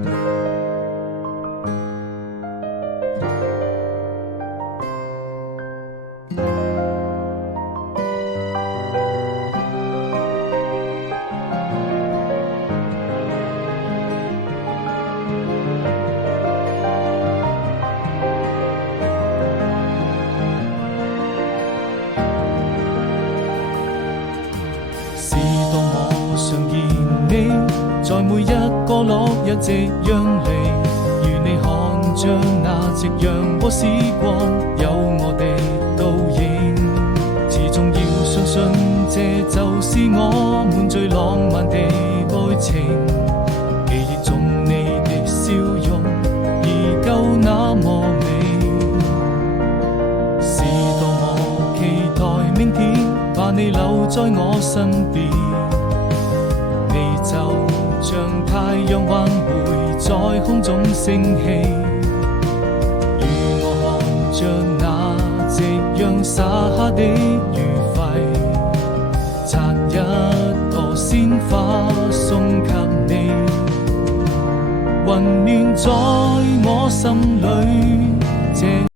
是當我常見你，在每一個落日夕陽離，如你看着那夕陽和時光，有我的倒影。始終要相信，這就是我們最浪漫的愛情。記憶中你的笑容，依舊那麼美。是多麼期待明天，把你留在我身邊。你就像太陽還會在空中升起，與我看着那夕陽灑下的餘暉，摘一朵鮮花送給你，溫暖在我心裏。這